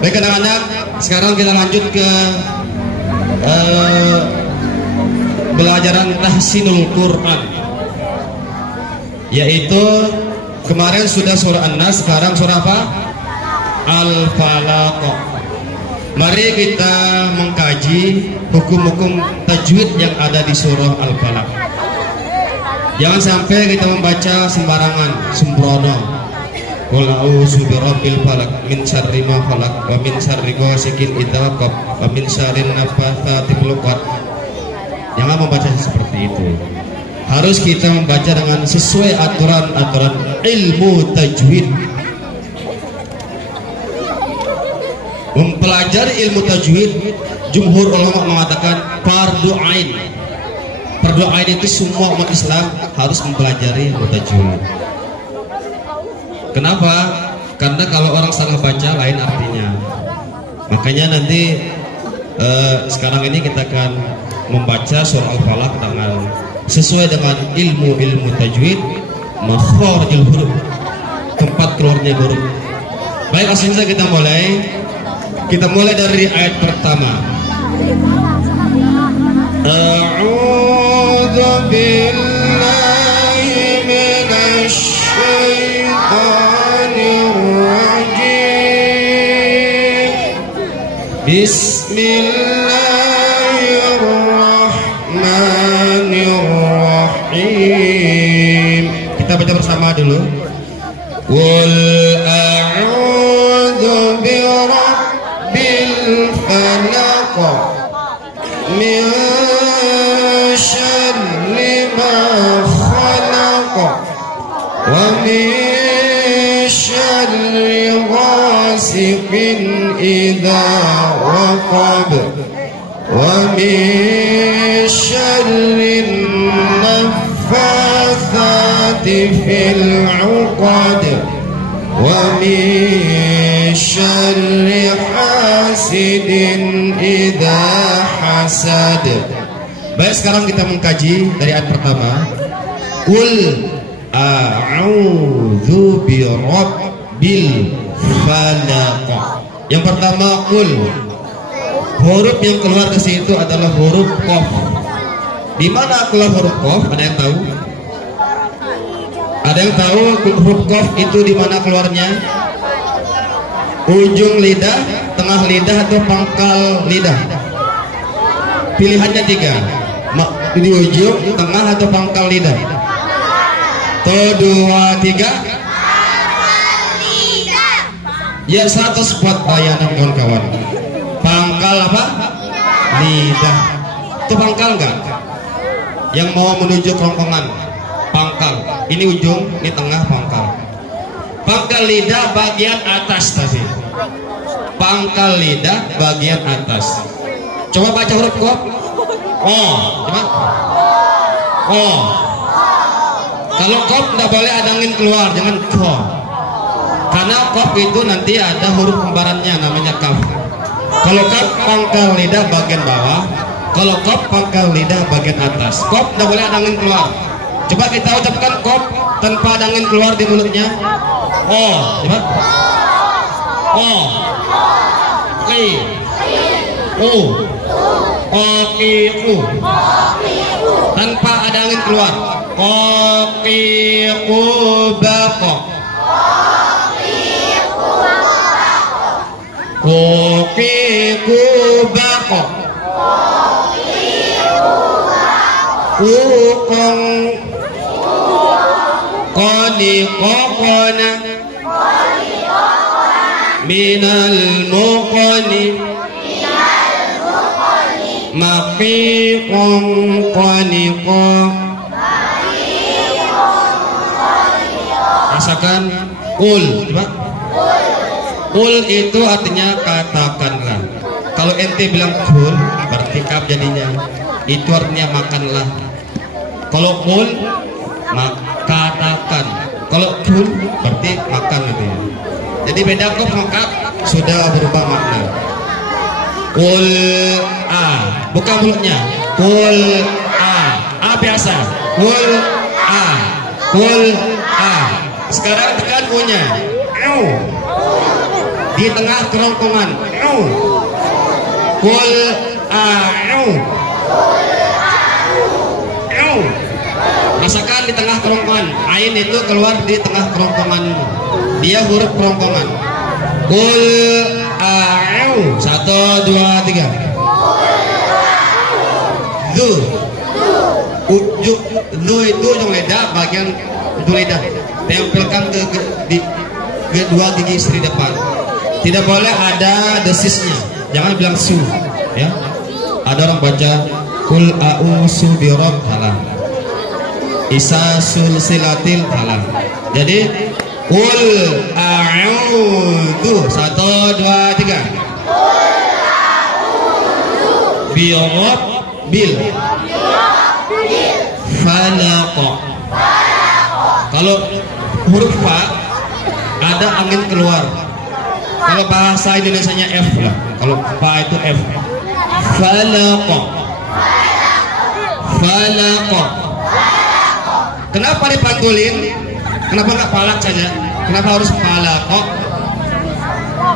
Baik anak-anak, sekarang kita lanjut ke pelajaran tahsinul Quran, yaitu kemarin sudah surah An-Nas, sekarang surah apa? Al-Falaq. Mari kita mengkaji hukum-hukum tajwid yang ada di surah Al-Falaq. Jangan sampai kita membaca sembarangan, sembrono. Qul a'udzu birabbil falaq min syarri ma khalaq wa min syarri ghasiqin idza waqab wa min syarri naffatsati fil 'uqad. Jangan membaca seperti itu. Harus kita membaca dengan sesuai aturan-aturan ilmu tajwid. Mempelajari ilmu tajwid, jumhur ulama mengatakan fardu ain. Fardu ain itu semua umat Islam harus mempelajari ilmu tajwid. Kenapa? Karena kalau orang salah baca lain artinya. Makanya nanti sekarang ini kita akan membaca surah Al-Falaq dengan sesuai dengan ilmu tajwid, makharijul huruf, tempat keluarnya huruf. Baik, langsung saja kita mulai. Kita mulai dari ayat pertama. A'udzu billahi minasy syaitonir rajim. Bismillahirrahmanirrahim. Kita baca bersama dulu. Qul a'udzu birabbil falaq min syarri ma khalaq wa min syarri ghasiqin idza waqab wa min syarri naffatsati fil 'uqad wa min syarri hasidin idza hasad. Baik, sekarang kita mengkaji dari ayat pertama. Qul a'udzu birabbil falaq. Yang pertama qul. Huruf yang keluar ke situ adalah huruf qaf. Di mana keluar huruf qaf? Ada yang tahu? Ada yang tahu huruf qaf itu di mana keluarnya? Ujung lidah, tengah lidah atau pangkal lidah? Pilihannya 3. Di ujung, tengah atau pangkal lidah? 1, 2, 3. Ya 100 buat bayaran kawan-kawan. Pangkal apa? Lidah. Itu pangkal enggak? Yang mau menuju kerongkongan, pangkal. Ini ujung, ini tengah, pangkal. Pangkal lidah bagian atas tadi. Pangkal lidah bagian atas. Coba baca huruf qaf. Oh, coba. Oh. Kalau qaf tidak boleh ada angin keluar, jangan qaf. Karena qaf itu nanti ada huruf kembarannya namanya kaf. Kalau kaf pangkal lidah bagian bawah, kalau qaf pangkal lidah bagian atas. Qaf tidak boleh ada angin keluar. Coba kita ucapkan qaf tanpa ada angin keluar di mulutnya. Oh, coba. Oh. Qi. U. Oqiqu. Tanpa ada angin keluar. Oqiqu baqa. Oqiqu baqa. Uqong qaniqaqana minal muqani maqiqong qaniqa. Rasakan qul. Coba. Qul itu artinya katakanlah. Kalau ente bilang qul berarti kaf jadinya. Itu artinya makanlah. Kalau qul katakan. Kalau qul berarti makan gitu. Jadi beda kaf sama kaf sudah berubah makna. Qul a, buka mulutnya. Qul a biasa. Qul a, qul a. Sekarang tekan u-nya. di tengah kerongkongan. Qul a'u. Rasakan di tengah kerongkongan. Ain itu keluar di tengah kerongkongan. Dia huruf kerongkongan. Qul a'u. 1, 2, 3. Zu. Zu itu ujung lidah, bagian ujung lidah. Tempelkan di kedua gigi seri depan. Tidak boleh ada desisnya. Jangan bilang su, ya. Ada orang baca Qul a'udzu birabbil falaq. Isa sulsilatil falaq. Jadi Qul a'udzu. 1, 2, 3. Birabbil falaq. Kalau huruf fa ada angin keluar. Kalau bahasa Indonesianya F lah. Kalau fa itu F. Falaq. Falaq. Kenapa dipantulin? Kenapa nggak falak saja? Kenapa harus falaq?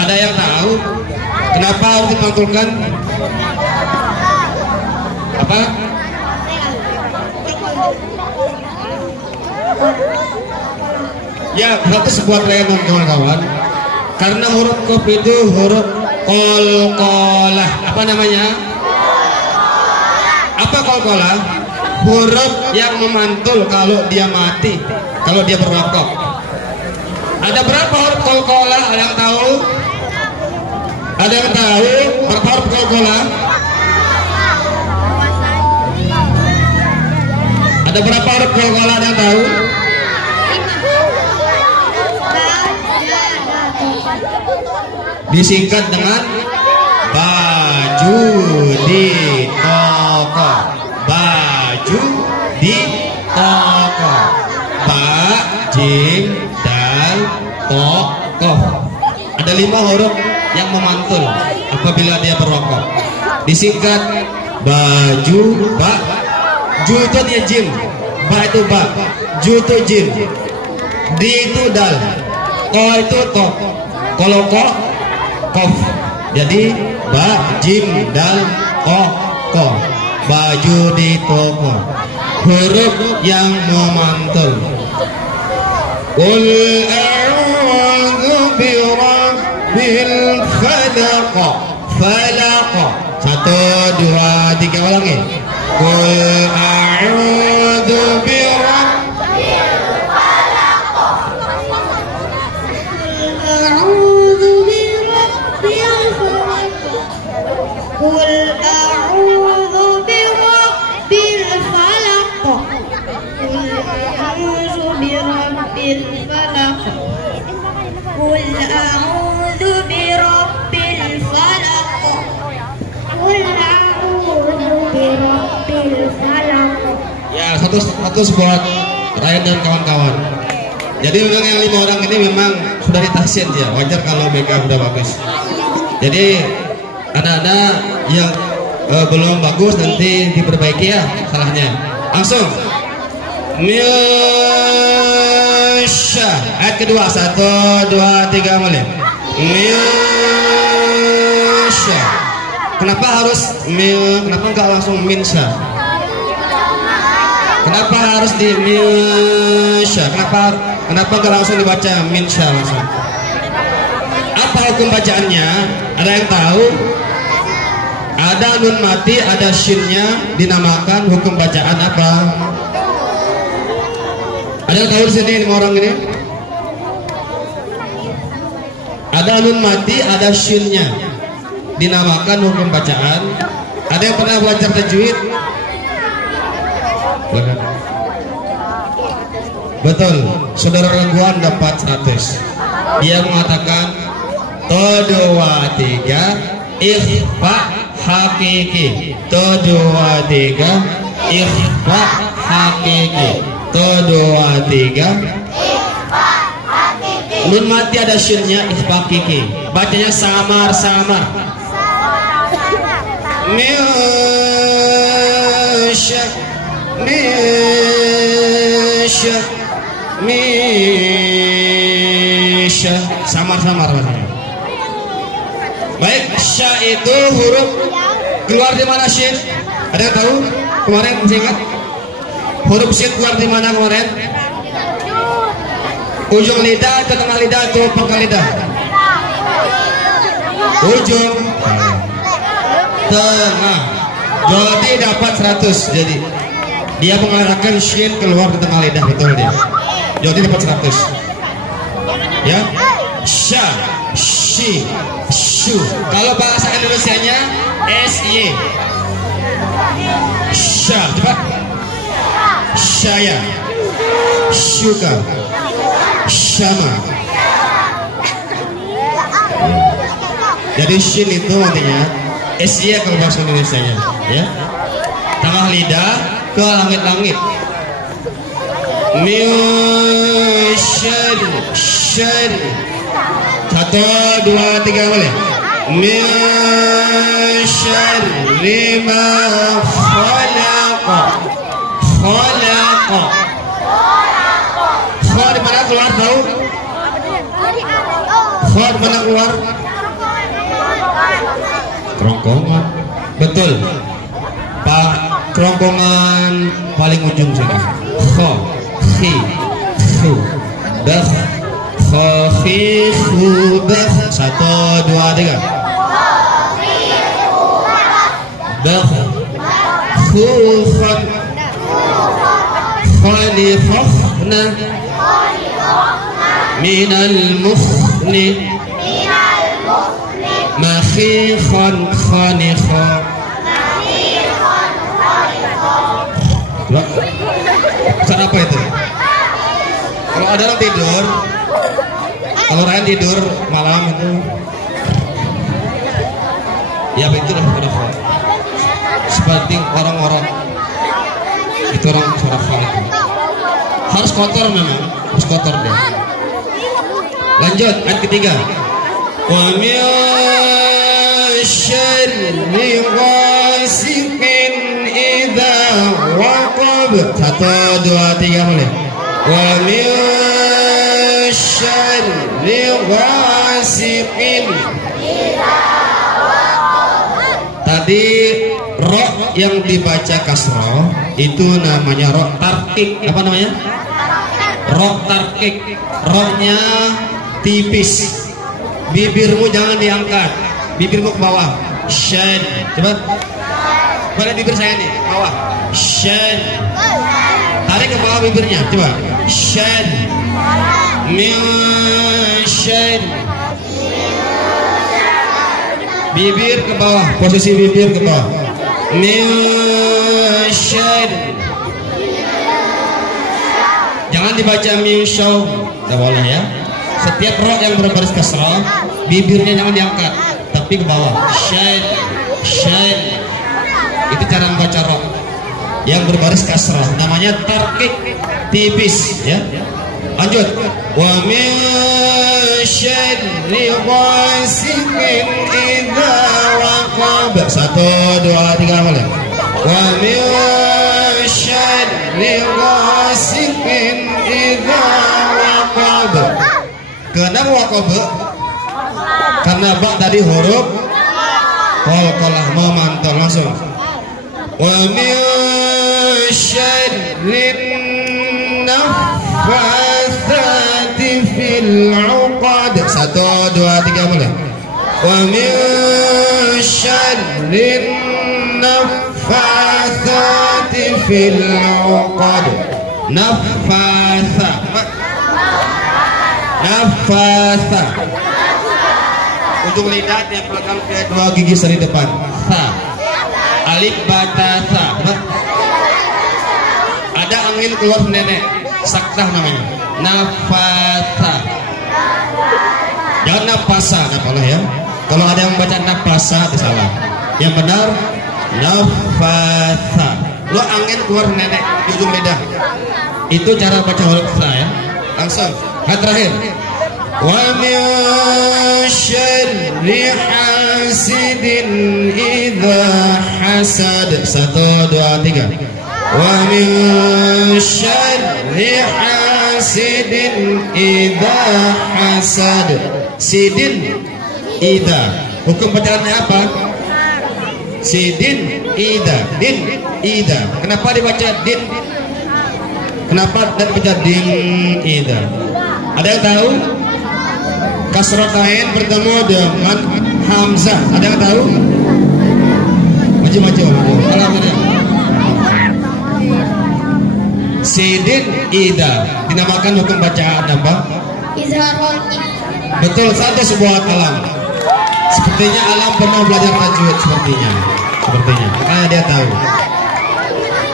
Ada yang tahu? Kenapa harus dipantulkan? Apa? Ya, berarti sebuah pelayanan kawan-kawan. Karena huruf qaf itu huruf qalqalah. Apa namanya? Apa qalqalah? Huruf yang memantul kalau dia mati, kalau dia berrokok. Ada berapa huruf qalqalah? Ada yang tahu? Ada yang tahu berapa huruf qalqalah? Ada berapa huruf qalqalah? Ada yang tahu? Disingkat dengan baju di toko. Baju di toko. Ba, jim, dal, to, kof. Ada 5 huruf yang memantul apabila dia berrokok. Disingkat baju, ba. Ju itu dia jim, ba itu ba, ju itu jim, di itu dal, ko itu to. Kalau ko kof. Jadi ba, jim, dal, ko. Baju di toko. Huruf yang memantul. Qul a'udzu birabbil falaq. Falaq. 1, 2, 3 ulangi. Qul a'udzu birabbil falaq. A'udzu birabbil falaq. Qul a'udzu birabbil falaq. Qul a'udzu birabbil falaq. Qul a'udzu birabbil falaq. Qul a'udzu birabbil falaq. Ya, satu buat Ryan dan kawan-kawan. Jadi memang yang 5 orang ini memang sudah ditahsin ya. Wajar kalau mereka sudah bagus. Jadi anak-anak yang belum bagus nanti diperbaiki ya salahnya. Langsung. Misha. Ayat kedua. 1, 2, 3 mulai. Misha. Kenapa harus kenapa enggak langsung minsha? Kenapa harus di minsha? Kenapa enggak langsung dibaca minsha langsung? Apa hukum bacaannya? Ada yang tahu? Ada nun mati, ada shinnya, dinamakan hukum bacaan apa? Ada yang tahu di sini 5 orang ini? Ada nun mati, ada shinnya, dinamakan hukum bacaan. Ada yang pernah belajar tajwid? Betul, saudara Rangguan dapat 100. Dia mengatakan to 2 3 ikhfa hakiki. To 2 3 ikhfa hakiki. To 2 3 ikhfa hakiki. Nun mati ada shinnya, ikhfa hakiki. Bacanya samar-samar. Misha Misha Misha. Samar-samar rasanya. Sya itu huruf keluar di mana shin? Ada yang tahu? Kemarin masih ingat? Huruf shin keluar di mana kemarin? Ujung lidah atau tengah lidah atau pangkal lidah? Ujung tengah. Jadi dapat 100. Jadi dia mengarahkan shin keluar di tengah lidah, betul dia. Jadi dapat 100. Ya. Sya, shi, shu. Kalau bahasa Indonesianya SY. Sya, coba. Syaya, syuka, syama. Jadi shin itu artinya SY kalau bahasa Indonesianya, ya. Tengah lidah ke langit-langit. Min syarri. 1, 2, 3 boleh. Min syarri ma khalaqa. Khalaqa. Kha di mana keluar tahu? Kha di mana keluar? Kerongkongan. Betul. Pak, kerongkongan paling ujung sini. Kha, khi, khu, dakh. Khafifu bakh. 1, 2, 3. Bakh. Khufan. Khalifakhna. Minal mukhni. Makhikhan khanikha. Pesan apa itu? Kalau ada orang tidur, kalau orang tidur malam itu, ya betul udah khol. Seperti orang-orang itu orang suara khol itu harus kotor memang, harus kotor dia. Lanjut ayat ketiga. Wa min syarri ghasiqin idza waqab. 1, 2, 3 boleh. Wa min syarri ghasiqin. Tadi ro yang dibaca kasroh itu namanya ro tarkik. Apa namanya? Ro tarkik. Ro-nya tipis. Bibirmu jangan diangkat. Bibirmu ke bawah. Syad. Coba. Pada bibir saya nih, bawah. Syad. Tarik ke bawah bibirnya. Coba. Syad. Min syad. Bibir ke bawah, posisi bibir ke bawah. Min syad. Jangan dibaca min syaw. Tidak boleh ya. Setiap roh yang berbaris kasrah, bibirnya jangan diangkat, tapi ke bawah. Syad, syad. Itu cara membaca roh yang berbaris kasrah. Namanya tarkik, tipis ya. Lanjut. Wa min syarri ghasiqin idza waqab. 1, 2, 3 boleh. Wa min syarri ghasiqin idza waqab. Kenapa waqab? Karena ba tadi huruf qalqalah memantul langsung. Wa min syarrin naffatsati fil 'uqad. 1, 2, 3 boleh. Wa min syarrin naffatsati fil 'uqad. Naffatsa. Naffatsa. Ujung lidah tempelkan ke 2 gigi seri depan. Sa. Alif bata sa. Ada angin keluar nenek. Saktah namanya. Nafasa. Jangan nafasa, apalah ya. Kalau ada yang baca nafasa itu salah. Yang benar nafasa. Lo angin keluar nenek di ujung lidah. Itu cara baca huruf sa ya. Langsung. Yang terakhir. Wa min syarri hasidin idza hasad. 1, 2, 3. Wa min syarri hasidin idza hasad. Sidin idza Hukum bacaannya apa? Si din ida, din ida. Kenapa dibaca din? Kenapa dan baca din ida? Ada yang tahu? Kasrotain bertemu dengan hamzah. Ada yang tahu? Maju. Alamatnya. Sidin ida dinamakan hukum bacaan apa? Izharul. Betul, satu sebuah alam. Sepertinya alam pernah belajar tajwid sepertinya. Makanya dia tahu.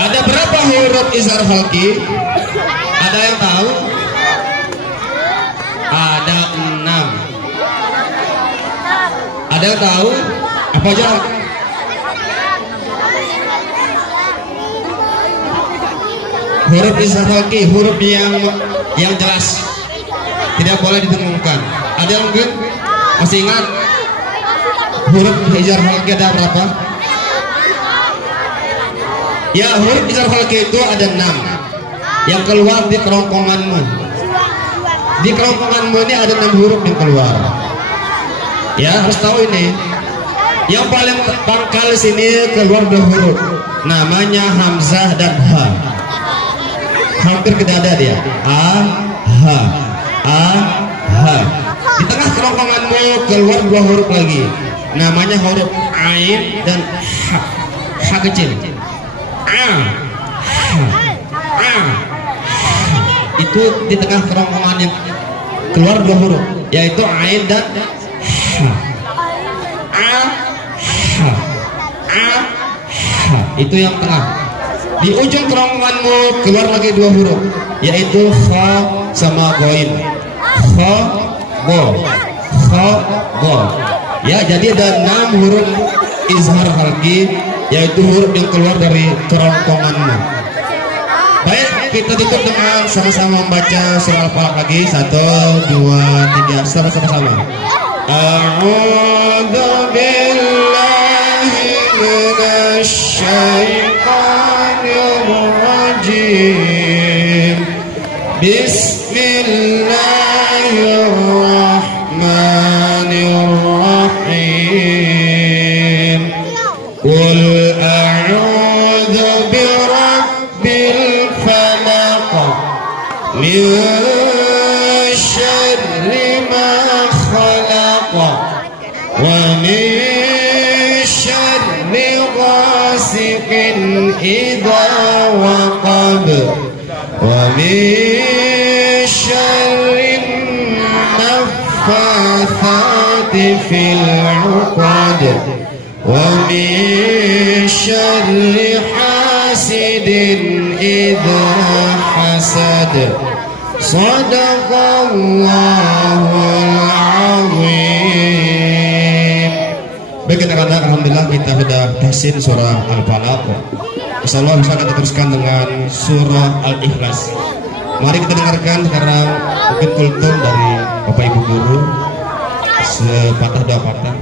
Ada berapa huruf izhar halqi? Ada yang tahu? Ada 6. Ada yang tahu? Apa aja? Huruf izhar halqi, huruf yang jelas, tidak boleh didengungkan. Ada yang mungkin masih ingat huruf izhar halqi ada berapa? Ya, huruf izhar halqi itu ada 6 yang keluar di kerongkonganmu. Di kerongkonganmu ini ada 6 huruf yang keluar. Ya, harus tahu ini. Yang paling pangkal sini keluar 2 huruf. Namanya hamzah dan ha. Hampir ke dada dia. A, ha. Di tengah kerongkonganmu keluar 2 huruf lagi. Namanya huruf ain dan ha. Ha kecil. Itu di tengah kerongkongan yang keluar 2 huruf, yaitu ain dan ha. Itu yang tengah. Di ujung kerongkonganmu keluar lagi 2 huruf, yaitu kha sama goin. Kha, go. Ya, jadi ada 6 huruf izhar halqi, yaitu huruf yang keluar dari kerongkonganmu. Baik, kita tutup dengan sama-sama membaca surah Al-Falaq lagi. 1, 2, 3, sama-sama. A'udzu billahi minasy syaithanir rajim. Bismillahirrahmanirrahim. Qul a'udzu birabbil falaq min syarri ma khalaq wa min syarri ghasiqin idza waqab wa min syarri naffathati fil 'uqad wa min syarri hasidin idza hasad. Shadaqallahul azim. Baik, anak-anak, alhamdulillah kita sudah tahsin surah Al-Falaq. Insyaallah bisa kita teruskan dengan surah Al-Ikhlas. Mari kita dengarkan sekarang mungkin kultum dari Bapak Ibu guru sepatah dua patah.